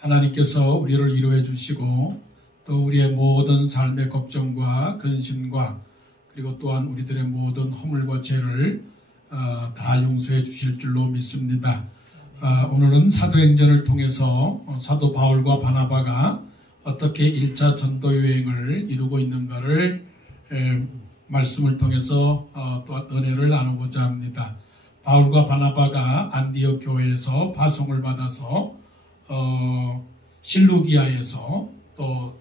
하나님께서 우리를 위로해 주시고 또 우리의 모든 삶의 걱정과 근심과 그리고 또한 우리들의 모든 허물과 죄를 다 용서해 주실 줄로 믿습니다. 오늘은 사도행전을 통해서 사도 바울과 바나바가 어떻게 1차 전도 여행을 이루고 있는가를 말씀을 통해서 또한 은혜를 나누고자 합니다. 바울과 바나바가 안디옥 교회에서 파송을 받아서 실루기아에서 또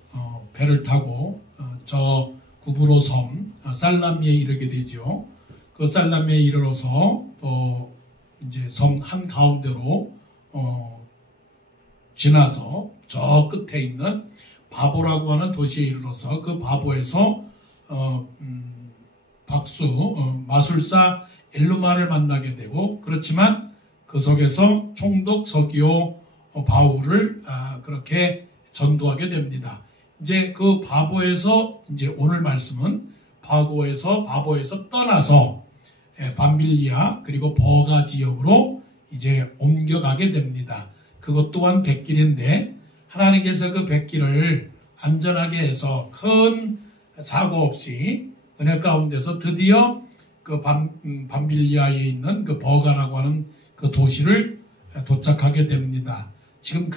배를 타고 저 구브로 섬 살라미에 이르게 되죠. 그 살라미에 이르러서 또 이제 섬 한 가운데로 지나서 저 끝에 있는 바보라고 하는 도시에 이르러서 그 바보에서 마술사 엘루마를 만나게 되고, 그렇지만 그 속에서 총독 서기오 바울을 그렇게 전도하게 됩니다. 이제 그 바보에서 이제 오늘 말씀은 바보에서 떠나서 밤빌리아 그리고 버가 지역으로 이제 옮겨가게 됩니다. 그것 또한 백길인데 하나님께서 그 백길을 안전하게 해서 큰 사고 없이 은혜 가운데서 드디어 그 밤빌리아에 있는 그 버가라고 하는 그 도시를 도착하게 됩니다. 지금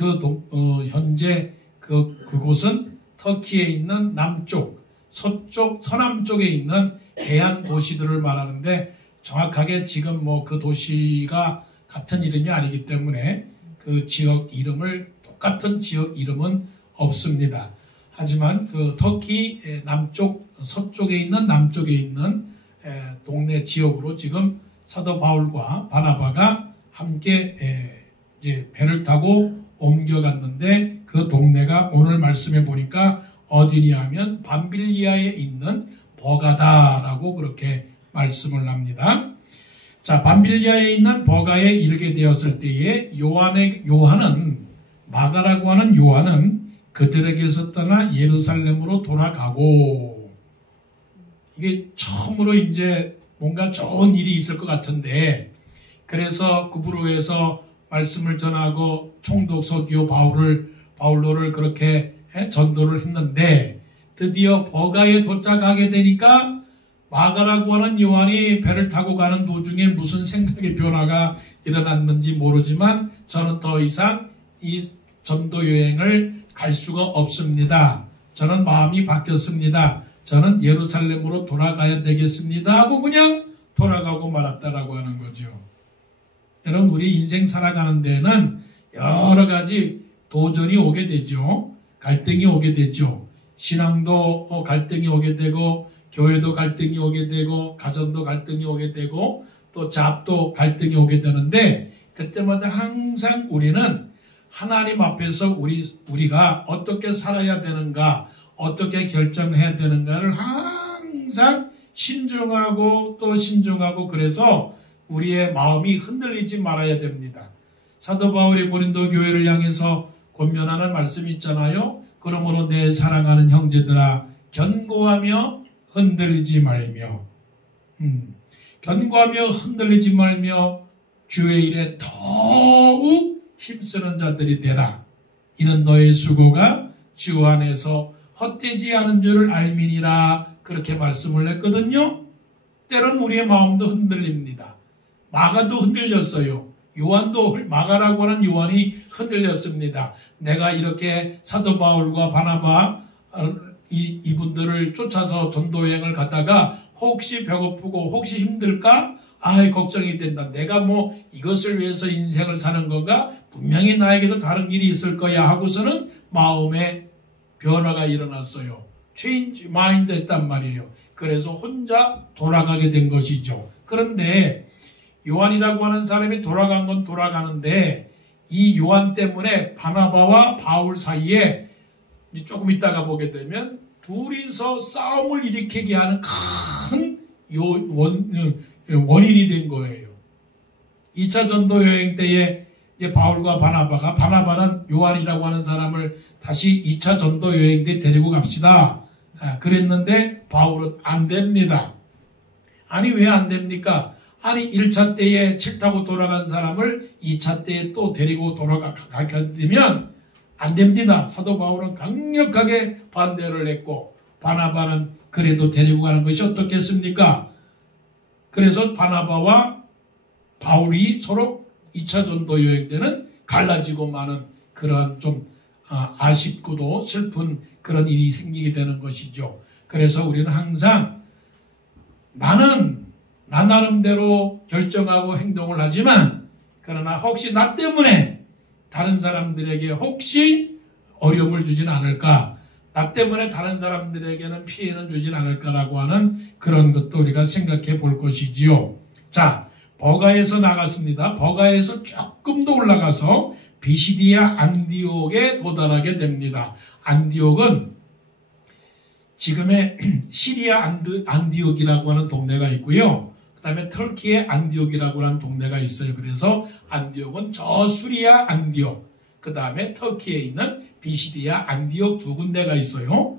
현재 그곳은 터키에 있는 남쪽, 서쪽, 서남쪽에 있는 해안 도시들을 말하는데 정확하게 지금 그 도시가 같은 이름이 아니기 때문에 그 지역 이름을 똑같은 지역 이름은 없습니다. 하지만 그 터키 남쪽, 서쪽에 있는 남쪽에 있는 동네 지역으로 지금 사도 바울과 바나바가 함께 이제 배를 타고 옮겨갔는데 그 동네가 오늘 말씀해 보니까 어디냐 하면 밤빌리아에 있는 버가다라고 그렇게 말씀을 합니다. 자, 밤빌리아에 있는 버가에 이르게 되었을 때에 요한은 마가라고 하는 요한은 그들에게서 떠나 예루살렘으로 돌아가고, 이게 처음으로 이제 뭔가 좋은 일이 있을 것 같은데, 그래서 구브로에서 말씀을 전하고 총독 서기오 바울로를 그렇게 전도를 했는데 드디어 버가에 도착하게 되니까 마가라고 하는 요한이 배를 타고 가는 도중에 무슨 생각의 변화가 일어났는지 모르지만 저는 더 이상 이 전도 여행을 갈 수가 없습니다. 저는 마음이 바뀌었습니다. 저는 예루살렘으로 돌아가야 되겠습니다 하고 그냥 돌아가고 말았다라고 하는 거죠. 여러분, 우리 인생 살아가는 데는 여러 가지 도전이 오게 되죠. 갈등이 오게 되죠. 신앙도 갈등이 오게 되고, 교회도 갈등이 오게 되고, 가정도 갈등이 오게 되고, 또 잡도 갈등이 오게 되는데, 그때마다 항상 우리는 하나님 앞에서 우리가 어떻게 살아야 되는가, 어떻게 결정해야 되는가를 항상 신중하고 또 신중하고, 그래서 우리의 마음이 흔들리지 말아야 됩니다. 사도 바울이 고린도 교회를 향해서 권면하는 말씀이 있잖아요. 그러므로 내 사랑하는 형제들아, 견고하며 흔들리지 말며, 견고하며 흔들리지 말며 주의 일에 더욱 힘쓰는 자들이 되라. 이는 너의 수고가 주 안에서 헛되지 않은 줄을 알미니라. 그렇게 말씀을 했거든요. 때론 우리의 마음도 흔들립니다. 마가도 흔들렸어요. 마가라고 하는 요한이 흔들렸습니다. 내가 이렇게 사도 바울과 바나바 이분들을 쫓아서 전도여행을 가다가 혹시 배고프고 혹시 힘들까? 걱정이 된다. 내가 이것을 위해서 인생을 사는 건가? 분명히 나에게도 다른 길이 있을 거야 하고서는 마음에 변화가 일어났어요. change mind 했단 말이에요. 그래서 혼자 돌아가게 된 것이죠. 그런데 요한이라고 하는 사람이 돌아간 건 돌아가는데 이 요한 때문에 바나바와 바울 사이에 조금 있다가 보게 되면 둘이서 싸움을 일으키게 하는 큰 원인이 된 거예요. 2차 전도 여행 때에 이제 바울과 바나바는 요한이라고 하는 사람을 다시 2차 전도 여행 때 데리고 갑시다. 그랬는데 바울은 안 됩니다. 아니, 왜 안 됩니까? 아니, 1차 때에 칠 타고 돌아간 사람을 2차 때에 또 데리고 돌아가게 되면 안 됩니다. 사도 바울은 강력하게 반대를 했고 바나바는 그래도 데리고 가는 것이 어떻겠습니까? 그래서 바나바와 바울이 서로 2차 전도 여행 때는 갈라지고 마는 그러한 좀 아쉽고도 슬픈 그런 일이 생기게 되는 것이죠. 그래서 우리는 항상 나는 나 나름대로 결정하고 행동을 하지만 그러나 혹시 나 때문에 다른 사람들에게 혹시 어려움을 주진 않을까, 나 때문에 다른 사람들에게는 피해는 주진 않을까라고 하는 그런 것도 우리가 생각해 볼 것이지요. 자, 버가에서 나갔습니다. 버가에서 조금 더 올라가서 비시디아 안디옥에 도달하게 됩니다. 안디옥은 지금의 시리아 안디옥이라고 하는 동네가 있고요. 그 다음에 터키의 안디옥이라고 하는 동네가 있어요. 그래서 안디옥은 저 수리아 안디옥, 그 다음에 터키에 있는 비시디아 안디옥 두 군데가 있어요.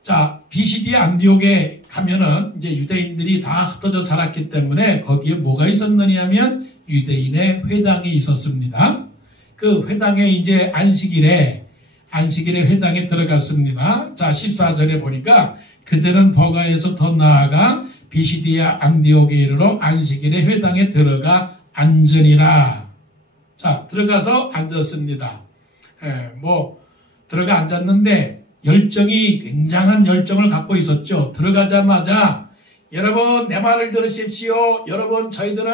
자, 비시디아 안디옥에 가면은 이제 유대인들이 다 흩어져 살았기 때문에 거기에 뭐가 있었느냐 하면 유대인의 회당이 있었습니다. 그 회당에 이제 안식일에 회당에 들어갔습니다. 자, 14절에 보니까 그들은 버가에서 더 나아가 비시디아 안디옥에 이르러 안식일에 회당에 들어가 앉으니라. 자, 들어가서 앉았습니다. 들어가 앉았는데 열정이 굉장한 열정을 갖고 있었죠. 들어가자마자 여러분 내 말을 들으십시오. 여러분 저희들은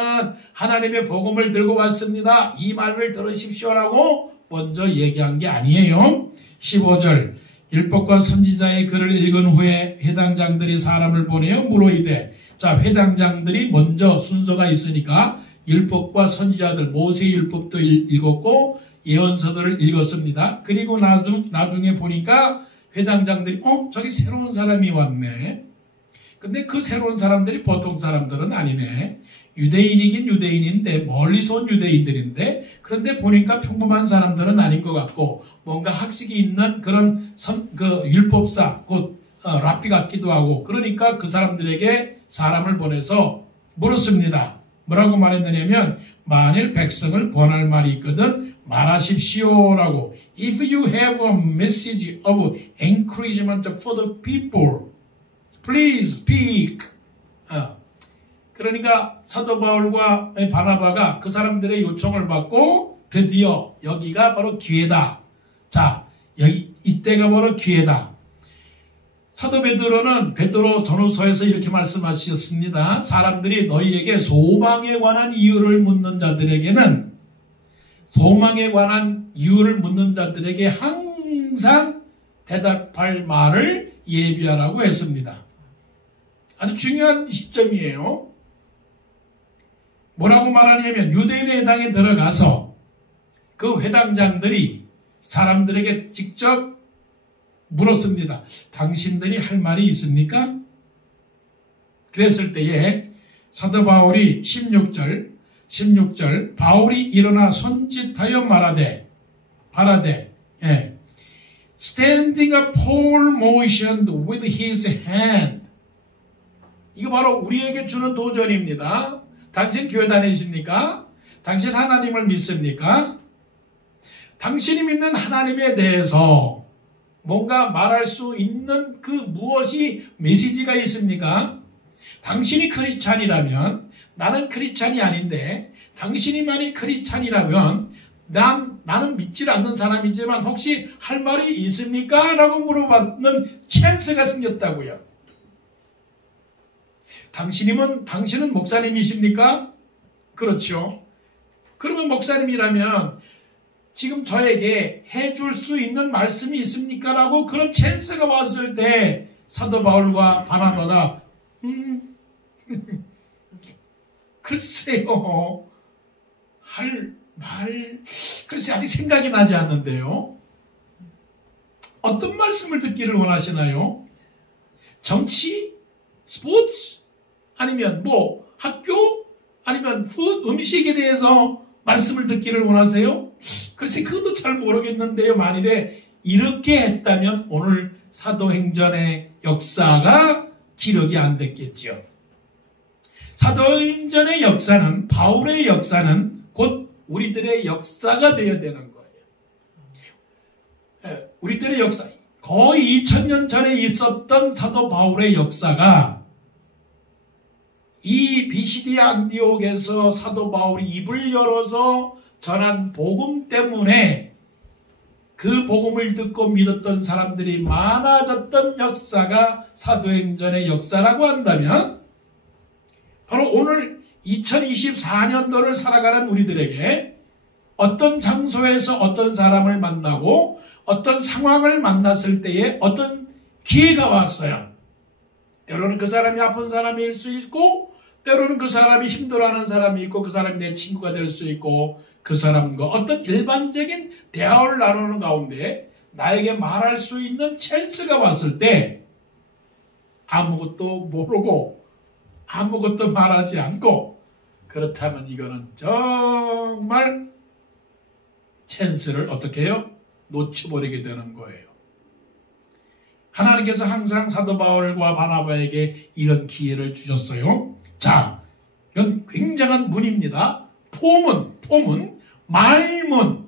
하나님의 복음을 들고 왔습니다. 이 말을 들으십시오라고 먼저 얘기한 게 아니에요. 15절 율법과 선지자의 글을 읽은 후에 회당장들이 사람을 보내어 물어이되, 자, 회당장들이 먼저 순서가 있으니까 율법과 선지자들 모세의 율법도 읽었고 예언서들을 읽었습니다. 그리고 나중에 보니까 회당장들이 저기 새로운 사람이 왔네. 근데 그 새로운 사람들이 보통 사람들은 아니네. 유대인이긴 유대인인데 멀리서 온 유대인들인데 그런데 보니까 평범한 사람들은 아닌 것 같고 뭔가 학식이 있는 그런 율법사 곧 랍비 같기도 하고, 그러니까 그 사람들에게 사람을 보내서 물었습니다. 뭐라고 말했느냐면 만일 백성을 권할 말이 있거든 말하십시오라고. If you have a message of encouragement for the people, please speak. 그러니까 사도 바울과 바나바가 그 사람들의 요청을 받고 드디어 여기가 바로 기회다. 자, 이때가 바로 기회다. 사도 베드로 전후서에서 이렇게 말씀하셨습니다. 사람들이 너희에게 소망에 관한 이유를 묻는 자들에게는, 소망에 관한 이유를 묻는 자들에게 항상 대답할 말을 예비하라고 했습니다. 아주 중요한 시점이에요. 뭐라고 말하냐면 유대인의 회당에 들어가서 그 회당장들이 사람들에게 직접 물었습니다. 당신들이 할 말이 있습니까? 그랬을 때에 사도 바울이 16절 바울이 일어나 손짓하여 말하되 standing a pole motioned with his hand. 이거 바로 우리에게 주는 도전입니다. 당신 교회 다니십니까? 당신 하나님을 믿습니까? 당신이 믿는 하나님에 대해서 뭔가 말할 수 있는 그 무엇이 메시지가 있습니까? 당신이 크리스찬이라면, 나는 크리스찬이 아닌데 당신이 만약 크리스찬이라면 나는 믿지 않는 사람이지만 혹시 할 말이 있습니까? 라고 물어봤는 찬스가 생겼다고요. 당신은 목사님이십니까? 그렇죠. 그러면 목사님이라면 지금 저에게 해줄 수 있는 말씀이 있습니까? 라고 그런 찬스가 왔을 때 사도 바울과 바나바가 글쎄요, 글쎄 아직 생각이 나지 않는데요. 어떤 말씀을 듣기를 원하시나요? 정치? 스포츠? 아니면 학교? 아니면 음식에 대해서 말씀을 듣기를 원하세요? 글쎄 그것도 잘 모르겠는데요. 만일에 이렇게 했다면 오늘 사도행전의 역사가 기록이 안 됐겠죠. 사도행전의 역사는, 바울의 역사는 곧 우리들의 역사가 되어야 되는 거예요. 우리 때의 역사, 거의 2000년 전에 있었던 사도 바울의 역사가 이 비시디 안디옥에서 사도 바울이 입을 열어서 전한 복음 때문에 그 복음을 듣고 믿었던 사람들이 많아졌던 역사가 사도행전의 역사라고 한다면, 바로 오늘 2024년도를 살아가는 우리들에게 어떤 장소에서 어떤 사람을 만나고 어떤 상황을 만났을 때에 어떤 기회가 왔어요. 때로는 그 사람이 아픈 사람일 수 있고, 때로는 그 사람이 힘들어하는 사람이 있고, 그 사람이 내 친구가 될 수 있고, 그 사람과 어떤 일반적인 대화를 나누는 가운데 나에게 말할 수 있는 찬스가 왔을 때 아무것도 모르고 아무것도 말하지 않고, 그렇다면 이거는 정말 찬스를 어떻게 해요? 놓쳐버리게 되는 거예요. 하나님께서 항상 사도 바울과 바나바에게 이런 기회를 주셨어요. 자, 이건 굉장한 문입니다. 포문, 말문,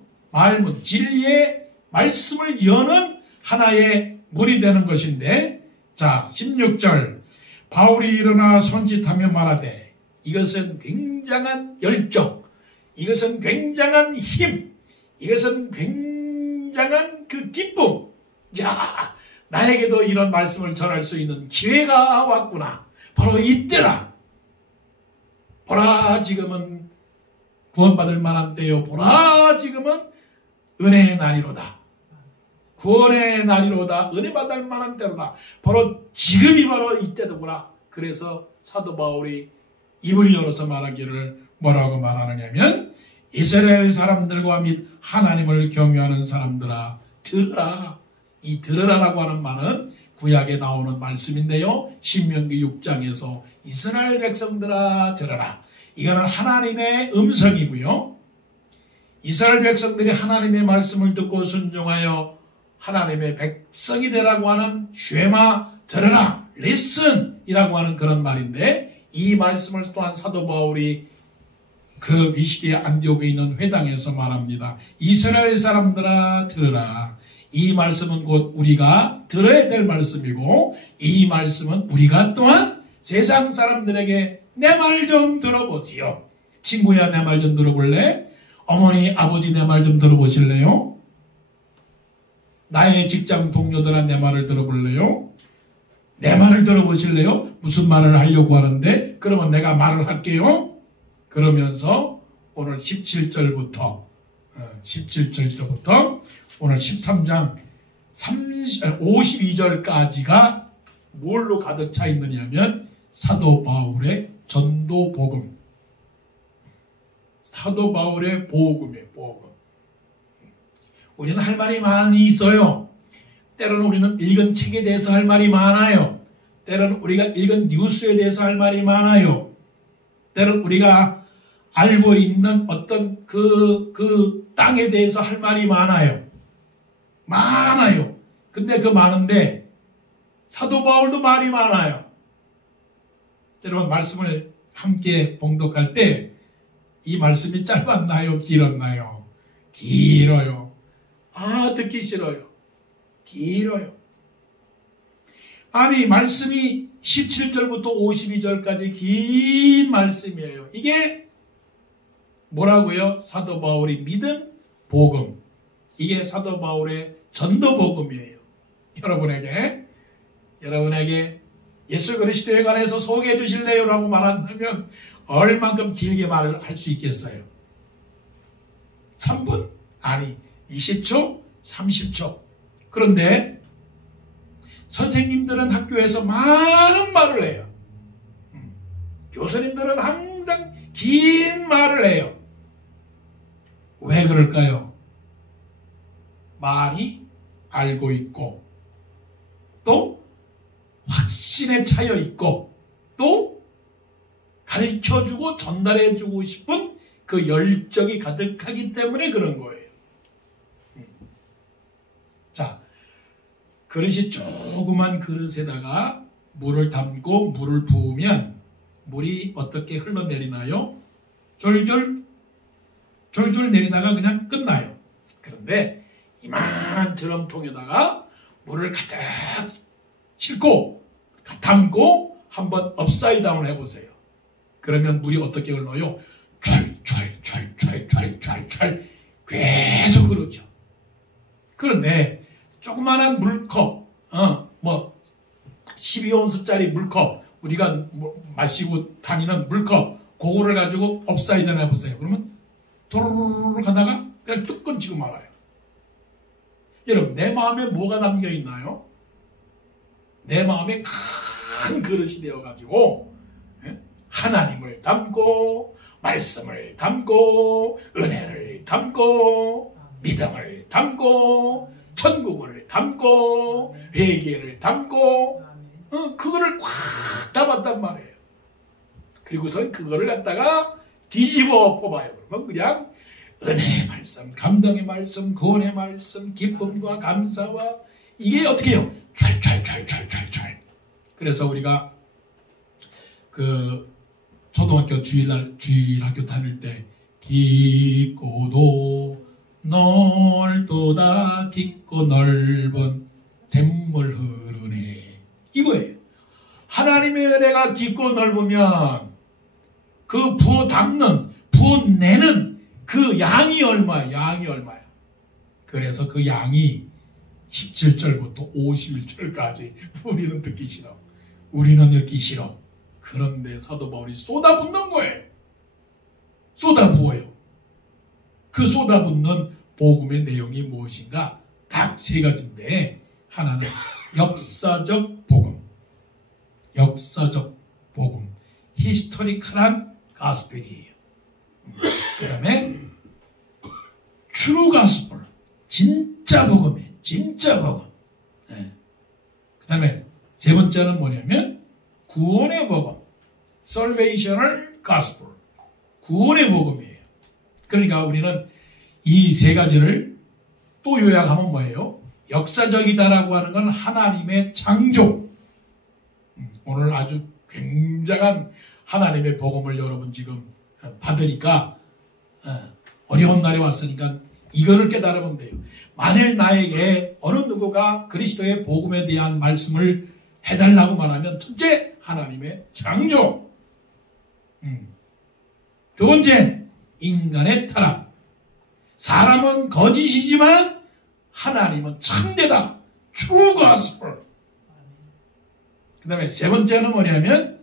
진리의 말씀을 여는 하나의 문이 되는 것인데, 자, 16절, 바울이 일어나 손짓하며 말하되, 이것은 굉장한 열정, 이것은 굉장한 힘, 이것은 굉장한 그 기쁨. 야, 나에게도 이런 말씀을 전할 수 있는 기회가 왔구나. 바로 이때라. 보라, 지금은 구원받을 만한 때요. 보라, 지금은 은혜의 날이로다. 구원의 날이로다. 은혜 받을 만한 때로다. 바로 지금이 바로 이때도구나. 그래서 사도 바울이 입을 열어서 말하기를 뭐라고 말하느냐면, 이스라엘 사람들과 및 하나님을 경외하는 사람들아, 들으라. 이 들으라라고 하는 말은 구약에 나오는 말씀인데요. 신명기 6장에서 이스라엘 백성들아 들으라. 이거는 하나님의 음성이고요. 이스라엘 백성들이 하나님의 말씀을 듣고 순종하여 하나님의 백성이 되라고 하는 쉐마, 들으라, 리슨이라고 하는 그런 말인데, 이 말씀을 또한 사도 바울이 그 비시디 안디옥에 있는 회당에서 말합니다. 이스라엘 사람들아 들으라. 이 말씀은 곧 우리가 들어야 될 말씀이고, 이 말씀은 우리가 또한 세상 사람들에게 내 말 좀 들어보시오. 친구야, 내 말 좀 들어볼래? 어머니, 아버지, 내 말 좀 들어보실래요? 나의 직장 동료들아, 내 말을 들어볼래요? 내 말을 들어보실래요? 무슨 말을 하려고 하는데? 그러면 내가 말을 할게요. 그러면서 오늘 17절부터 오늘 13장 52절까지가 뭘로 가득 차 있느냐면 사도 바울의 전도 복음. 사도 바울의 복음이에요. 복음. 우리는 할 말이 많이 있어요. 때로는 우리는 읽은 책에 대해서 할 말이 많아요. 때로는 우리가 읽은 뉴스에 대해서 할 말이 많아요. 때로는 우리가 알고 있는 어떤 그 땅에 대해서 할 말이 많아요. 많아요. 근데 그 많은데 사도 바울도 말이 많아요. 여러분, 말씀을 함께 봉독할 때 이 말씀이 짧았나요? 길었나요? 길어요. 아, 듣기 싫어요. 길어요. 아니, 말씀이 17절부터 52절까지 긴 말씀이에요. 이게 뭐라고요? 사도 바울이 믿은 복음. 이게 사도 바울의 전도 복음이에요. 여러분에게 예수 그리스도에 관해서 소개해 주실래요? 라고 말한다면 얼만큼 길게 말을 할 수 있겠어요? 3분? 아니, 20초? 30초. 그런데 선생님들은 학교에서 많은 말을 해요. 교수님들은 항상 긴 말을 해요. 왜 그럴까요? 많이 알고 있고, 또 확신에 차여 있고, 또 가르쳐주고 전달해주고 싶은 그 열정이 가득하기 때문에 그런 거예요. 자, 그릇이 조그만 그릇에다가 물을 담고 물을 부으면 물이 어떻게 흘러내리나요? 졸졸 내리다가 그냥 끝나요. 그런데 이만한 커다란 드럼통에다가 물을 가득 싣고 담고 한번 업사이드 다운을 해보세요. 그러면 물이 어떻게 흘러요? 촤촤촤촤촤촤촤 계속 흐르죠. 그런데 조그마한 물컵, 12온스짜리 물컵, 우리가 마시고 다니는 물컵, 그거를 가지고 업사이드 다운 해보세요. 그러면 도로로로 가다가 그냥 뚝 끊지고 말아요. 여러분, 내 마음에 뭐가 담겨 있나요? 내 마음에 큰 그릇이 되어가지고 하나님을 담고 말씀을 담고 은혜를 담고 믿음을 담고 천국을 담고 회개를 담고 그거를 꽉 담았단 말이에요. 그리고선 그거를 갖다가 뒤집어 뽑아요. 그러면 그냥 은혜의 말씀, 감동의 말씀, 구원의 말씀, 기쁨과 감사와 이게 어떻게 해요? 촤촤촤촤촤촤. 그래서 우리가 그 초등학교 주일학교 다닐 때 깊고도 넓도다 깊고 넓은 샘물 흐르네 이거예요. 하나님의 은혜가 깊고 넓으면 그 부어 담는 부어내는 그 양이 얼마야? 양이 얼마야? 그래서 그 양이 17절부터 51절까지 우리는 듣기 싫어. 우리는 읽기 싫어. 그런데 사도 바울이 쏟아붓는 거예요. 쏟아부어요. 그 쏟아붓는 복음의 내용이 무엇인가? 각 세 가지인데 하나는 역사적 복음, 역사적 복음, 히스토리컬한 가스펠이에요. 그 다음에 트루 가스펠, 진짜 복음이에요. 진짜 복음. 네. 그 다음에 세 번째는 뭐냐면 구원의 복음, Salvational Gospel, 구원의 복음이에요. 그러니까 우리는 이 세 가지를 또 요약하면 뭐예요? 역사적이다라고 하는 건 하나님의 창조. 오늘 아주 굉장한 하나님의 복음을 여러분 지금 받으니까 어려운 날이 왔으니까 이거를 깨달으면 돼요. 만일 나에게 어느 누구가 그리스도의 복음에 대한 말씀을 해달라고 말하면 첫째, 하나님의 창조. 두 번째, 인간의 타락. 사람은 거짓이지만 하나님은 참되다. True Gospel. 그 다음에 세 번째는 뭐냐면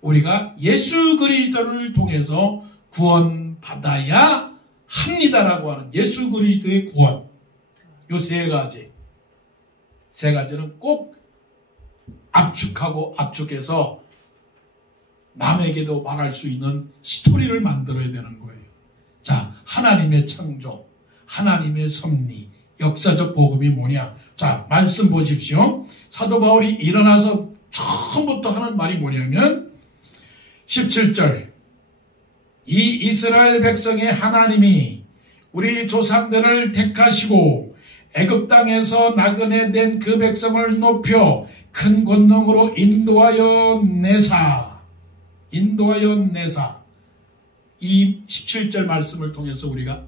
우리가 예수 그리스도를 통해서 구원받아야 합니다라고 하는 예수 그리스도의 구원. 요 세 가지. 세 가지는 꼭 압축해서 남에게도 말할 수 있는 스토리를 만들어야 되는 거예요. 자, 하나님의 창조, 하나님의 섭리, 역사적 복음이 뭐냐? 자, 말씀 보십시오. 사도 바울이 일어나서 처음부터 하는 말이 뭐냐면 17절 이 이스라엘 백성의 하나님이 우리 조상들을 택하시고 애굽 땅에서 나그네 된 그 백성을 높여 큰 권능으로 인도하여 내사. 이 17절 말씀을 통해서 우리가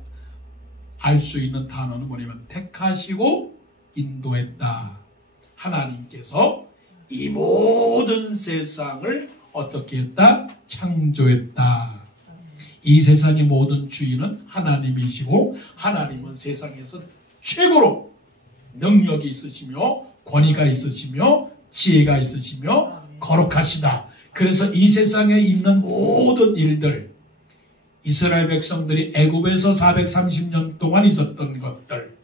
알 수 있는 단어는 뭐냐면 택하시고 인도했다. 하나님께서 이 모든 세상을 어떻게 했다? 창조했다. 이 세상의 모든 주인은 하나님이시고 하나님은 세상에서 최고로 능력이 있으시며 권위가 있으시며 지혜가 있으시며 거룩하시다. 그래서 이 세상에 있는 모든 일들, 이스라엘 백성들이 애굽에서 430년 동안 있었던 것들,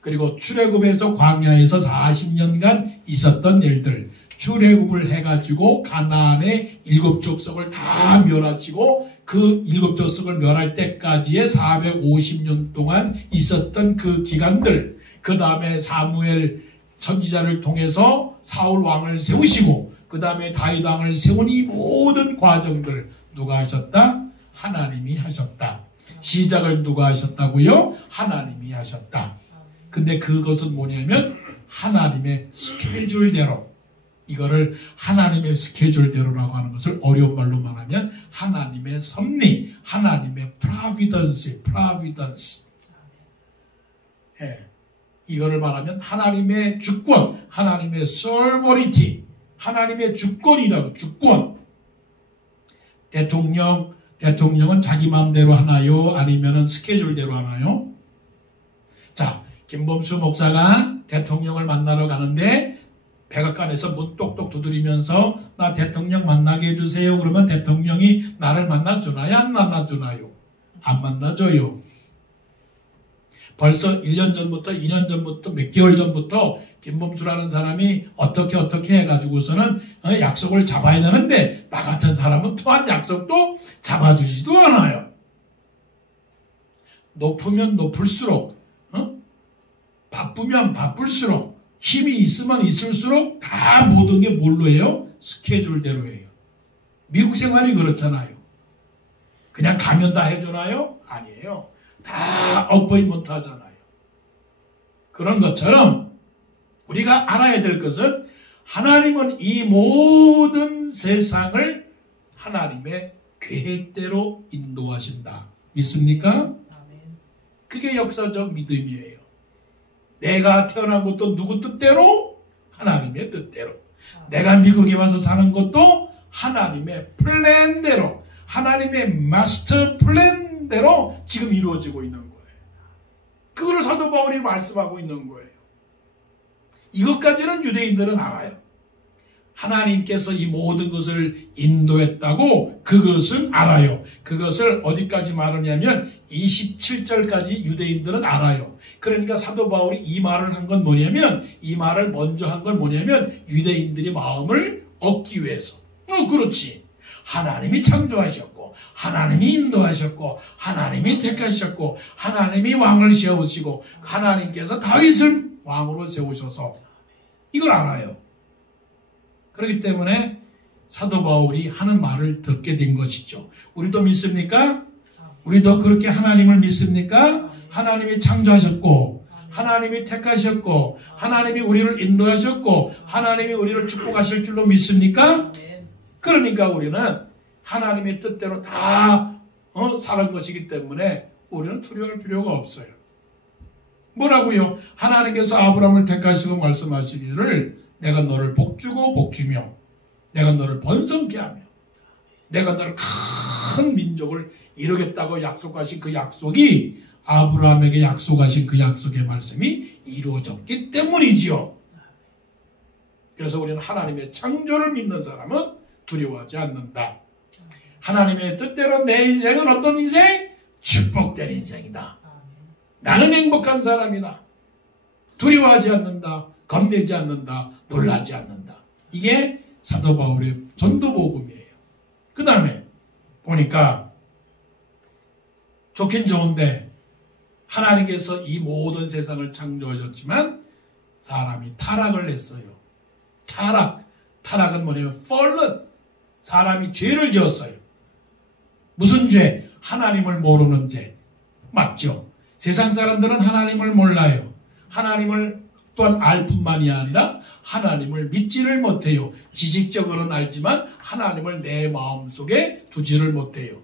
그리고 출애굽에서 광야에서 40년간 있었던 일들, 출애굽을 해가지고 가나안의 7족속을 다 멸하시고 그 7족속을 멸할 때까지의 450년 동안 있었던 그 기간들, 그 다음에 사무엘 선지자를 통해서 사울 왕을 세우시고 그 다음에 다윗 왕을 세운 이 모든 과정들 누가 하셨다? 하나님이 하셨다. 시작을 누가 하셨다고요? 하나님이 하셨다. 근데 그것은 뭐냐면 하나님의 스케줄대로, 이거를 하나님의 스케줄대로라고 하는 것을 어려운 말로 말하면 하나님의 섭리, 하나님의 providence. 예. 이거를 말하면 하나님의 주권, 하나님의 sovereignty, 하나님의 주권이라고. 주권. 대통령은 자기 마음대로 하나요? 아니면은 스케줄대로 하나요? 자, 김범수 목사가 대통령을 만나러 가는데 백악관에서 문 똑똑 두드리면서 나 대통령 만나게 해주세요. 그러면 대통령이 나를 만나주나요? 안 만나주나요? 안 만나줘요. 벌써 1년 전부터 2년 전부터 몇 개월 전부터 김범수라는 사람이 어떻게 해가지고서는 약속을 잡아야 되는데 나 같은 사람은 또한 약속도 잡아주지도 않아요. 높으면 높을수록 바쁘면 바쁠수록 힘이 있으면 있을수록 다 모든 게 뭘로 해요? 스케줄대로 해요. 미국 생활이 그렇잖아요. 그냥 가면 다 해주나요? 아니에요. 다 어포인먼트 하잖아요. 그런 것처럼 우리가 알아야 될 것은 하나님은 이 모든 세상을 하나님의 계획대로 인도하신다. 믿습니까? 그게 역사적 믿음이에요. 내가 태어난 것도 누구 뜻대로? 하나님의 뜻대로. 내가 미국에 와서 사는 것도 하나님의 플랜대로, 하나님의 마스터 플랜대로 지금 이루어지고 있는 거예요. 그거를 사도 바울이 말씀하고 있는 거예요. 이것까지는 유대인들은 알아요. 하나님께서 이 모든 것을 인도했다고 그것은 알아요. 그것을 어디까지 말하냐면 27절까지 유대인들은 알아요. 그러니까 사도 바울이 이 말을 한 건 뭐냐면, 이 말을 먼저 한 건 뭐냐면 유대인들이 마음을 얻기 위해서. 그렇지. 하나님이 창조하셨고 하나님이 인도하셨고 하나님이 택하셨고 하나님이 왕을 세우시고 하나님께서 다윗을 왕으로 세우셔서 이걸 알아요. 그렇기 때문에 사도 바울이 하는 말을 듣게 된 것이죠. 우리도 믿습니까? 우리도 그렇게 하나님을 믿습니까? 하나님이 창조하셨고 하나님이 택하셨고 하나님이 우리를 인도하셨고 하나님이 우리를 축복하실 줄로 믿습니까? 그러니까 우리는 하나님의 뜻대로 다 사는 것이기 때문에 우리는 두려워할 필요가 없어요. 뭐라고요? 하나님께서 아브라함을 택하시고 말씀하시기를 내가 너를 복주고 복주며 내가 너를 번성케 하며 내가 너를 큰 민족을 이루겠다고 약속하신 그 약속이 아브라함에게 약속하신 그 약속의 말씀이 이루어졌기 때문이지요. 그래서 우리는 하나님의 창조를 믿는 사람은 두려워하지 않는다. 하나님의 뜻대로 내 인생은 어떤 인생? 축복된 인생이다. 나는 행복한 사람이다. 두려워하지 않는다. 겁내지 않는다. 놀라지 않는다. 이게 사도 바울의 전도복음이에요. 그 다음에 보니까 좋긴 좋은데 하나님께서 이 모든 세상을 창조하셨지만 사람이 타락을 했어요. 타락은 뭐냐면 fallen. 사람이 죄를 지었어요. 무슨 죄? 하나님을 모르는 죄. 맞죠? 세상 사람들은 하나님을 몰라요. 하나님을 또한 알 뿐만이 아니라 하나님을 믿지를 못해요. 지식적으로는 알지만 하나님을 내 마음속에 두지를 못해요.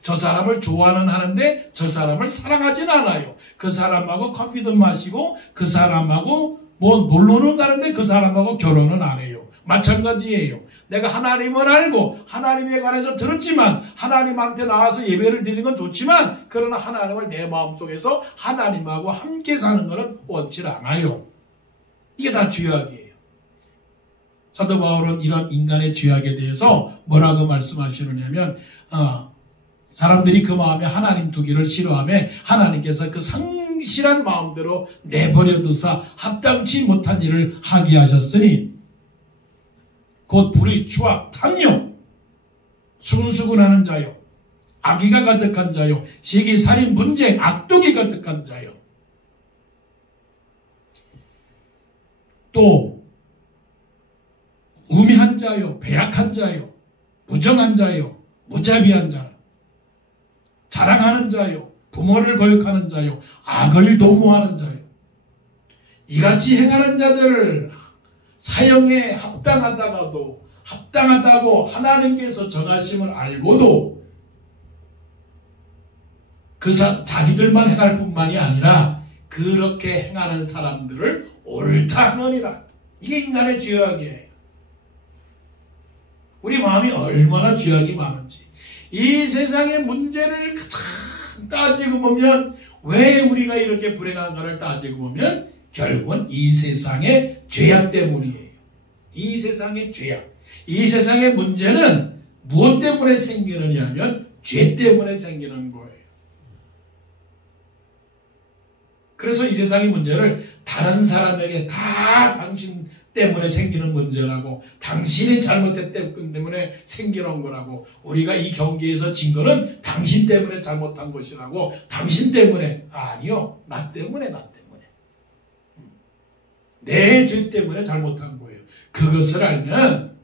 저 사람을 좋아는 하는데 저 사람을 사랑하진 않아요. 그 사람하고 커피도 마시고 그 사람하고 뭐 놀러는 가는데 그 사람하고 결혼은 안 해요. 마찬가지예요. 내가 하나님을 알고 하나님에 관해서 들었지만 하나님한테 나와서 예배를 드리는 건 좋지만 그러나 하나님을 내 마음속에서 하나님하고 함께 사는 것은 원치 않아요. 이게 다 죄악이에요. 사도 바울은 이런 인간의 죄악에 대해서 뭐라고 말씀하시느냐면 사람들이 그 마음에 하나님 두기를 싫어하며 하나님께서 그 성실한 마음대로 내버려 두사 합당치 못한 일을 하게 하셨으니 곧 불의, 추악, 탐욕, 순수군하는 자요, 악의가 가득한 자요, 시기, 살인, 분쟁, 악독이 가득한 자요. 또 우매한 자요, 배약한 자요, 무정한 자요, 무자비한 자, 자랑하는 자요, 부모를 거역하는 자요, 악을 도모하는 자요. 이같이 행하는 자들을 사형에 합당하다고 하나님께서 정하심을 알고도 자기들만 행할 뿐만이 아니라 그렇게 행하는 사람들을 옳다 하느니라. 이게 인간의 죄악이에요. 우리 마음이 얼마나 죄악이 많은지. 이 세상의 문제를 따지고 보면 왜 우리가 이렇게 불행한가를 따지고 보면 결국은 이 세상의 죄악 때문이에요. 이 세상의 죄악. 이 세상의 문제는 무엇 때문에 생기느냐 하면 죄 때문에 생기는 거예요. 그래서 이 세상의 문제를 다른 사람에게 다 당신 때문에 생기는 문제라고, 당신이 잘못했기 때문에 생기는 거라고, 우리가 이 경기에서 진 거는 당신 때문에 잘못한 것이라고, 당신 때문에, 아니요, 나 때문에. 내 죄 때문에 잘못한 거예요. 그것을 알면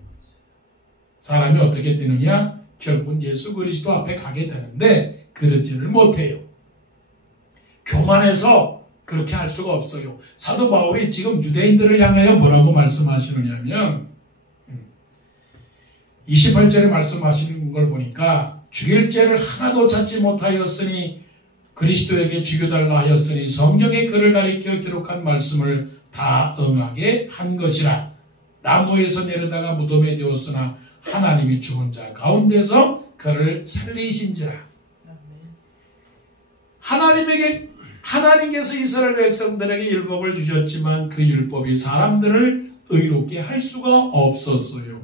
사람이 어떻게 되느냐? 결국은 예수 그리스도 앞에 가게 되는데 그러지를 못해요. 교만해서 그렇게 할 수가 없어요. 사도 바울이 지금 유대인들을 향하여 뭐라고 말씀하시느냐면 28절에 말씀하시는 걸 보니까 죽일 죄를 하나도 찾지 못하였으니 그리스도에게 죽여달라 하였으니 성령의 그를 가리켜 기록한 말씀을 다 응하게 한 것이라. 나무에서 내려다가 무덤에 되었으나 하나님이 죽은 자 가운데서 그를 살리신지라. 하나님께서 이스라엘 백성들에게 율법을 주셨지만 그 율법이 사람들을 의롭게 할 수가 없었어요.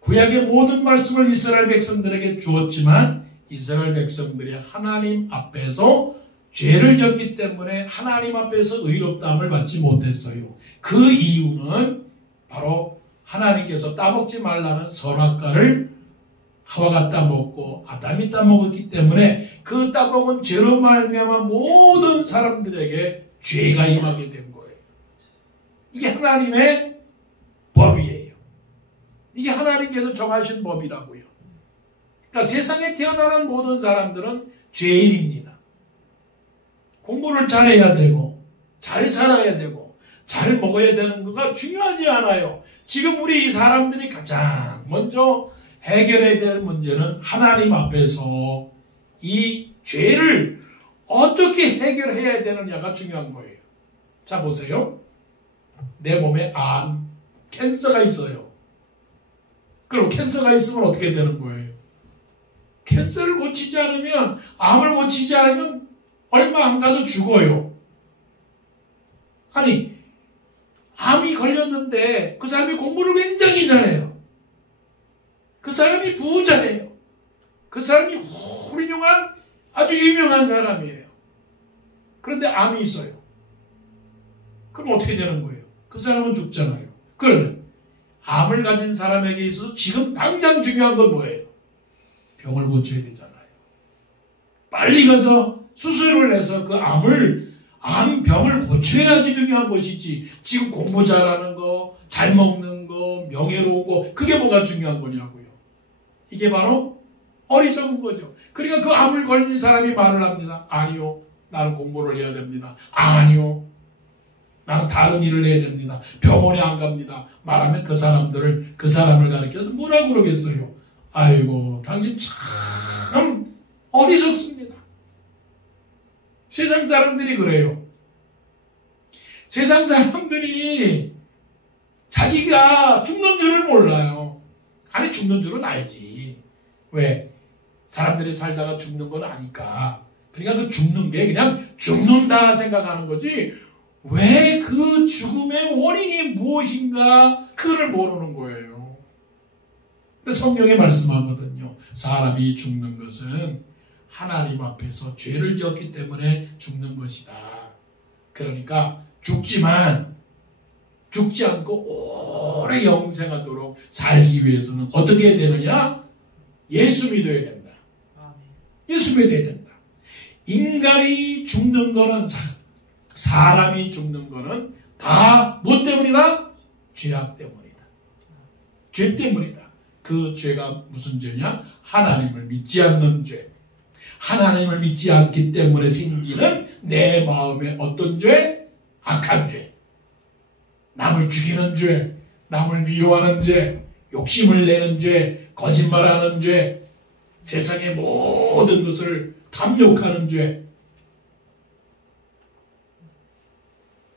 구약의 모든 말씀을 이스라엘 백성들에게 주었지만 이스라엘 백성들이 하나님 앞에서 죄를 졌기 때문에 하나님 앞에서 의롭다함을 받지 못했어요. 그 이유는 바로 하나님께서 따먹지 말라는 선악과를 하와가 따먹고 아담이 따먹었기 때문에 그 따먹은 죄로 말미암아 모든 사람들에게 죄가 임하게 된 거예요. 이게 하나님의 법이에요. 이게 하나님께서 정하신 법이라고요. 그러니까 세상에 태어나는 모든 사람들은 죄인입니다. 공부를 잘해야 되고 잘 살아야 되고 잘 먹어야 되는 거가 중요하지 않아요. 지금 우리 이 사람들이 가장 먼저 해결해야 될 문제는 하나님 앞에서 이 죄를 어떻게 해결해야 되느냐가 중요한 거예요. 자 보세요. 내 몸에 암, 캔서가 있어요. 그럼 캔서가 있으면 어떻게 되는 거예요? 캔서를 고치지 않으면, 암을 고치지 않으면 얼마 안 가서 죽어요. 아니, 암이 걸렸는데 그 사람이 공부를 굉장히 잘해요. 그 사람이 부자예요. 그 사람이 훌륭한 아주 유명한 사람이에요. 그런데 암이 있어요. 그럼 어떻게 되는 거예요? 그 사람은 죽잖아요. 그러면 암을 가진 사람에게 있어서 지금 당장 중요한 건 뭐예요? 병을 고쳐야 되잖아요. 빨리 가서 수술을 해서 그 암병을 고쳐야지 중요한 것이지, 지금 공부 잘하는 거, 잘 먹는 거, 명예로운 거, 그게 뭐가 중요한 거냐고요. 이게 바로 어리석은 거죠. 그러니까 그 암을 걸린 사람이 말을 합니다. 아니요, 나는 공부를 해야 됩니다. 아니요, 나는 다른 일을 해야 됩니다. 병원에 안 갑니다. 말하면 그 사람을 가리켜서 뭐라 그러겠어요? 아이고, 당신 참 어리석습니다. 세상 사람들이 그래요. 세상 사람들이 자기가 죽는 줄을 몰라요. 아니, 죽는 줄은 알지. 왜? 사람들이 살다가 죽는 건 아니까. 그러니까 그 죽는 게 그냥 죽는다 생각하는 거지, 왜 그 죽음의 원인이 무엇인가 그걸 모르는 거예요. 근데 성경에 말씀하거든요. 사람이 죽는 것은 하나님 앞에서 죄를 지었기 때문에 죽는 것이다. 그러니까 죽지만 죽지 않고 오래 영생하도록 살기 위해서는 어떻게 해야 되느냐? 예수 믿어야 된다. 예수 믿어야 된다. 인간이 죽는 거는, 사람이 죽는 거는 다 뭐 때문이다? 죄악 때문이다. 죄 때문이다. 그 죄가 무슨 죄냐? 하나님을 믿지 않는 죄. 하나님을 믿지 않기 때문에 생기는 내 마음의 어떤 죄? 악한 죄. 남을 죽이는 죄, 남을 미워하는 죄, 욕심을 내는 죄, 거짓말하는 죄, 세상의 모든 것을 탐욕하는 죄.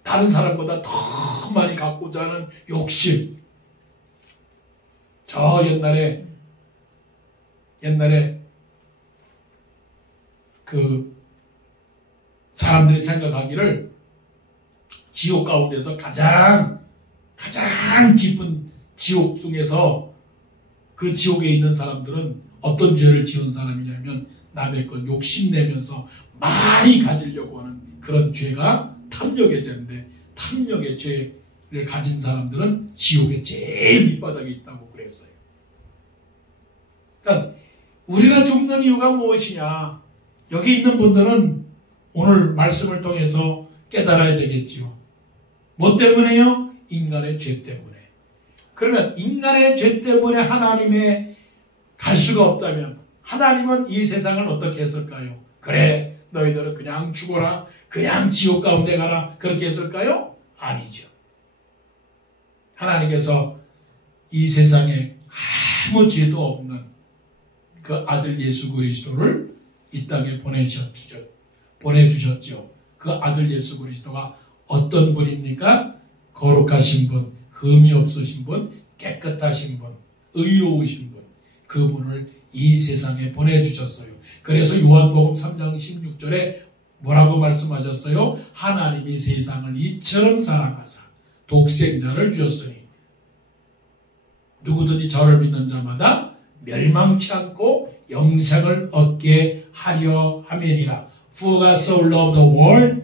다른 사람보다 더 많이 갖고자 하는 욕심. 저 옛날에 그 사람들이 생각하기를 지옥 가운데서 가장 깊은 지옥 중에서 그 지옥에 있는 사람들은 어떤 죄를 지은 사람이냐면 남의 것 욕심내면서 많이 가지려고 하는 그런 죄가 탐욕의 죄인데, 탐욕의 죄를 가진 사람들은 지옥의 제일 밑바닥에 있다고 그랬어요. 그러니까 우리가 죽는 이유가 무엇이냐? 여기 있는 분들은 오늘 말씀을 통해서 깨달아야 되겠지요. 뭐 때문에요? 인간의 죄 때문에. 그러면 인간의 죄 때문에 하나님의 갈 수가 없다면 하나님은 이 세상을 어떻게 했을까요? 그래, 너희들은 그냥 죽어라, 그냥 지옥 가운데 가라, 그렇게 했을까요? 아니죠. 하나님께서 이 세상에 아무 죄도 없는 그 아들 예수 그리스도를 이 땅에 보내주셨죠. 그 아들 예수 그리스도가 어떤 분입니까? 거룩하신 분, 흠이 없으신 분, 깨끗하신 분, 의로우신 분, 그분을 이 세상에 보내주셨어요. 그래서 요한복음 3장 16절에 뭐라고 말씀하셨어요? 하나님이 세상을 이처럼 사랑하사 독생자를 주셨으니 누구든지 저를 믿는 자마다 멸망치 않고 영생을 얻게 하려 함이니라. For God so loved the world,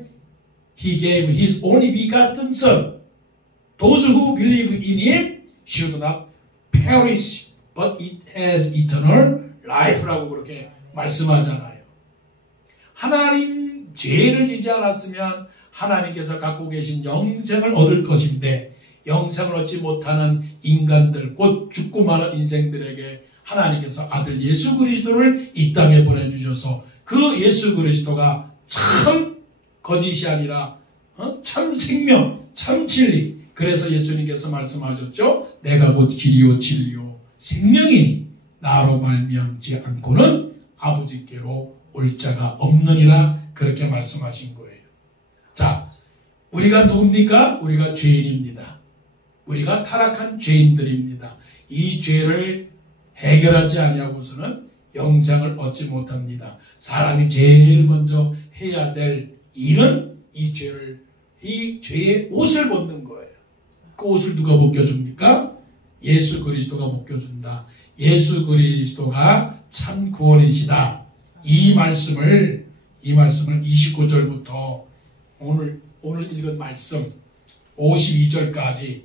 He gave His only begotten Son. Those who believe in Him should not perish, but it has eternal life라고 그렇게 말씀하잖아요. 하나님 죄를 지지 않았으면 하나님께서 갖고 계신 영생을 얻을 것인데, 영생을 얻지 못하는 인간들, 곧 죽고 마는 인생들에게 하나님께서 아들 예수 그리스도를 이 땅에 보내주셔서 그 예수 그리스도가 참 거짓이 아니라 참 생명, 참 진리. 그래서 예수님께서 말씀하셨죠. 내가 곧 길이요 진리요 생명이니 나로 말미암지 않고는 아버지께로 올 자가 없느니라, 그렇게 말씀하신 거예요. 자, 우리가 누굽니까? 우리가 죄인입니다. 우리가 타락한 죄인들입니다. 이 죄를 해결하지 아니하고서는 영생을 얻지 못합니다. 사람이 제일 먼저 해야 될 일은 이 죄의 옷을 벗는 거예요. 그 옷을 누가 벗겨줍니까? 예수 그리스도가 벗겨준다. 예수 그리스도가 참 구원이시다. 이 말씀을 29절부터 오늘 읽은 말씀 52절까지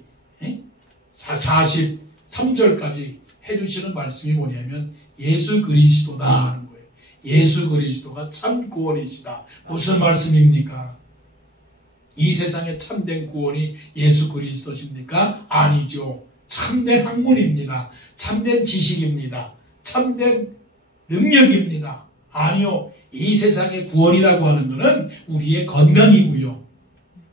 43절까지 해주시는 말씀이 뭐냐면 예수 그리스도다 하는 거예요. 예수 그리스도가 참 구원이시다. 무슨 말씀입니까? 이 세상에 참된 구원이 예수 그리스도십니까? 아니죠. 참된 학문입니다. 참된 지식입니다. 참된 능력입니다. 아니요. 이 세상의 구원이라고 하는 것은 우리의 건강이고요.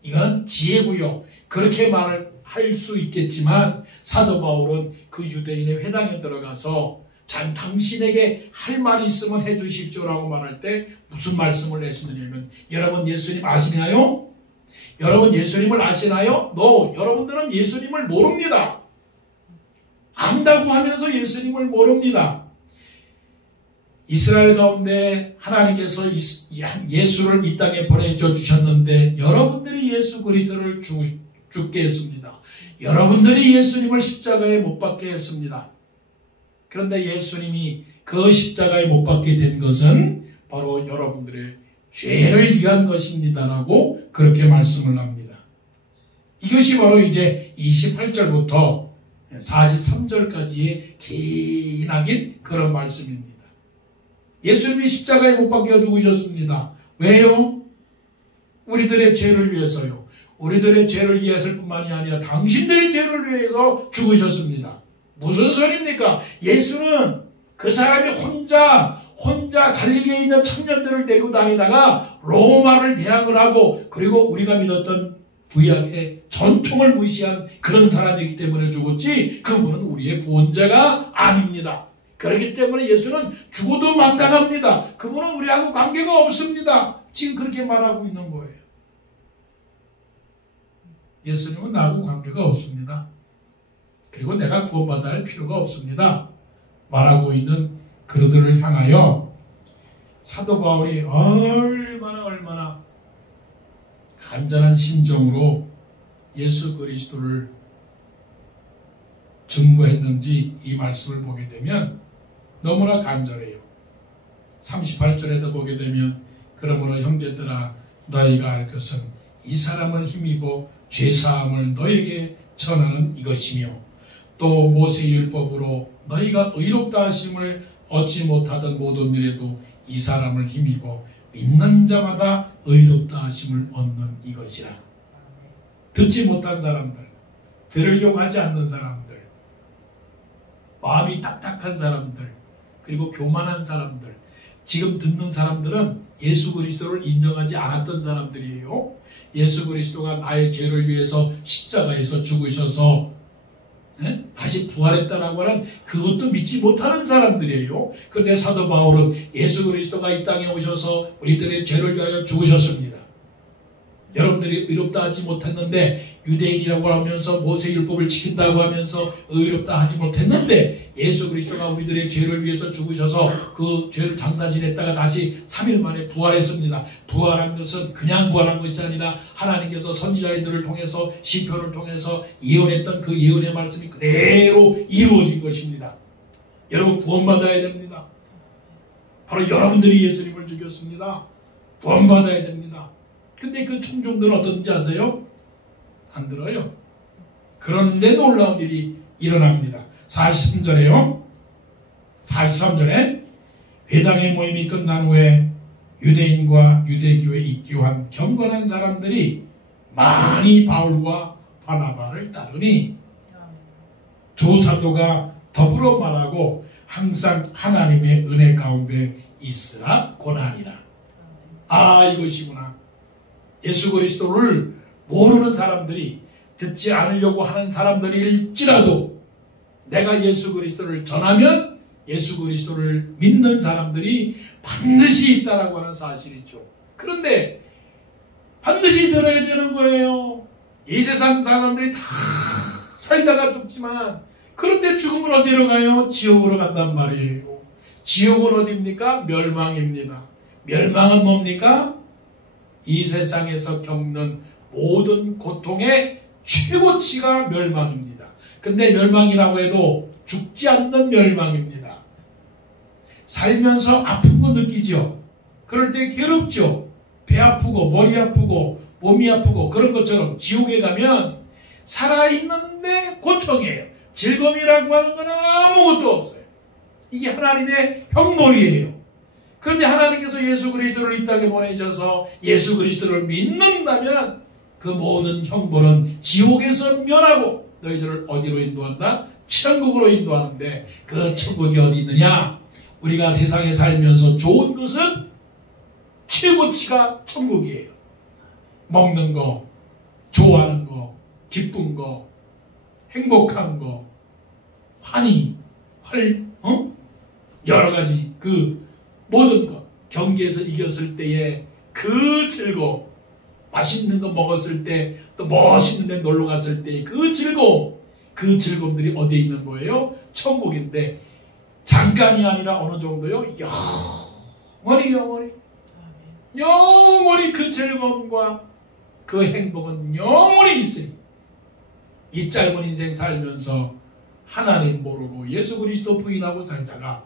이건 지혜고요. 그렇게 말을 할 수 있겠지만 사도 바울은 그 유대인의 회당에 들어가서 당신에게 할 말이 있으면 해주십시오라고 말할 때 무슨 말씀을 하시느냐면, 여러분 예수님 아시나요? 여러분 예수님을 아시나요? 여러분들은 예수님을 모릅니다. 안다고 하면서 예수님을 모릅니다. 이스라엘 가운데 하나님께서 예수를 이 땅에 보내줘 주셨는데 여러분들이 예수 그리스도를 죽게 했습니다. 여러분들이 예수님을 십자가에 못 박게 했습니다. 그런데 예수님이 그 십자가에 못 박게 된 것은 바로 여러분들의 죄를 위한 것입니다라고 그렇게 말씀을 합니다. 이것이 바로 이제 28절부터 43절까지의 기나긴 그런 말씀입니다. 예수님이 십자가에 못 박혀 죽으셨습니다. 왜요? 우리들의 죄를 위해서요. 우리들의 죄를 위해서일 뿐만이 아니라 당신들의 죄를 위해서 죽으셨습니다. 무슨 소리입니까? 예수는 그 사람이 혼자 갈릴리에 있는 청년들을 데리고 다니다가 로마를 대항을 하고, 그리고 우리가 믿었던 구약의 전통을 무시한 그런 사람이기 때문에 죽었지, 그분은 우리의 구원자가 아닙니다. 그렇기 때문에 예수는 죽어도 마땅합니다. 그분은 우리하고 관계가 없습니다. 지금 그렇게 말하고 있는 거예요. 예수님은 나하고 관계가 없습니다. 그리고 내가 구원받아야 할 필요가 없습니다. 말하고 있는 그들을 향하여 사도 바울이 얼마나 간절한 심정으로 예수 그리스도를 증거했는지 이 말씀을 보게 되면 너무나 간절해요. 38절에도 보게 되면 그러므로 형제들아 너희가 알 것은 이 사람을 힘입어 죄사함을 너에게 전하는 이것이며 또 모세의 율법으로 너희가 의롭다 하심을 얻지 못하던 모든 일에도 이 사람을 힘입어 믿는 자마다 의롭다 하심을 얻는 이것이라. 듣지 못한 사람들, 들으려고 하지 않는 사람들, 마음이 딱딱한 사람들, 그리고 교만한 사람들, 지금 듣는 사람들은 예수 그리스도를 인정하지 않았던 사람들이에요. 예수 그리스도가 나의 죄를 위해서 십자가에서 죽으셔서 다시 부활했다라고 하는 그것도 믿지 못하는 사람들이에요. 그런데 사도 바울은 예수 그리스도가 이 땅에 오셔서 우리들의 죄를 위하여 죽으셨습니다. 여러분들이 의롭다 하지 못했는데, 유대인이라고 하면서 모세 율법을 지킨다고 하면서 의롭다 하지 못했는데 예수 그리스도가 우리들의 죄를 위해서 죽으셔서 그 죄를 장사 지냈다가 다시 3일 만에 부활했습니다. 부활한 것은 그냥 부활한 것이 아니라 하나님께서 선지자들을 통해서 시편을 통해서 예언했던 그 예언의 말씀이 그대로 이루어진 것입니다. 여러분 구원받아야 됩니다. 바로 여러분들이 예수님을 죽였습니다. 구원받아야 됩니다. 근데 그 청중들은 어떤지 아세요? 안 들어요. 그런데 놀라운 일이 일어납니다. 43절에요. 43절에 회당의 모임이 끝난 후에 유대인과 유대교에 입교한 경건한 사람들이 많이 바울과 바나바를 따르니 두 사도가 더불어 말하고 항상 하나님의 은혜 가운데 있으라 고난이라. 아, 이것이구나. 예수 그리스도를 모르는 사람들이, 듣지 않으려고 하는 사람들일지라도 내가 예수 그리스도를 전하면 예수 그리스도를 믿는 사람들이 반드시 있다라고 하는 사실이죠. 그런데 반드시 들어야 되는 거예요. 이 세상 사람들이 다 살다가 죽지만, 그런데 죽으면 어디로 가요? 지옥으로 간단 말이에요. 지옥은 어디입니까? 멸망입니다. 멸망은 뭡니까? 이 세상에서 겪는 모든 고통의 최고치가 멸망입니다. 근데 멸망이라고 해도 죽지 않는 멸망입니다. 살면서 아픈 거 느끼죠. 그럴 때 괴롭죠. 배 아프고 머리 아프고 몸이 아프고 그런 것처럼 지옥에 가면 살아있는데 고통이에요. 즐거움이라고 하는 건 아무것도 없어요. 이게 하나님의 형벌이에요. 그런데 하나님께서 예수 그리스도를 이 땅에 보내셔서 예수 그리스도를 믿는다면 그 모든 형벌은 지옥에서 면하고 너희들을 어디로 인도한다? 천국으로 인도하는데, 그 천국이 어디 있느냐? 우리가 세상에 살면서 좋은 것은 최고치가 천국이에요. 먹는 거, 좋아하는 거, 기쁜 거, 행복한 거, 여러 가지 그 모든 것, 경기에서 이겼을 때의 그 즐거움, 맛있는 거 먹었을 때, 또 멋있는 데 놀러 갔을 때의 그 즐거움, 그 즐거움들이 어디에 있는 거예요? 천국인데, 잠깐이 아니라 어느 정도요? 영원히 그 즐거움과 그 행복은 영원히 있으니, 이 짧은 인생 살면서 하나님 모르고 예수 그리스도 부인하고 살다가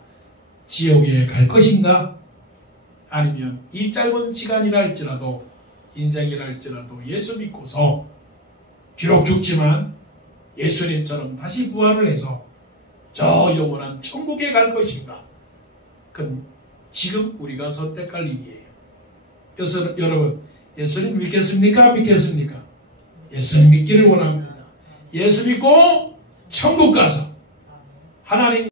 지옥에 갈 것인가? 아니면 이 짧은 시간이라 할지라도, 인생이라 할지라도 예수 믿고서 비록 죽지만 예수님처럼 다시 부활을 해서 저 영원한 천국에 갈 것인가? 그건 지금 우리가 선택할 일이에요. 그래서 여러분, 예수님 믿겠습니까? 믿겠습니까? 예수님 믿기를 원합니다. 예수 믿고 천국 가서 하나님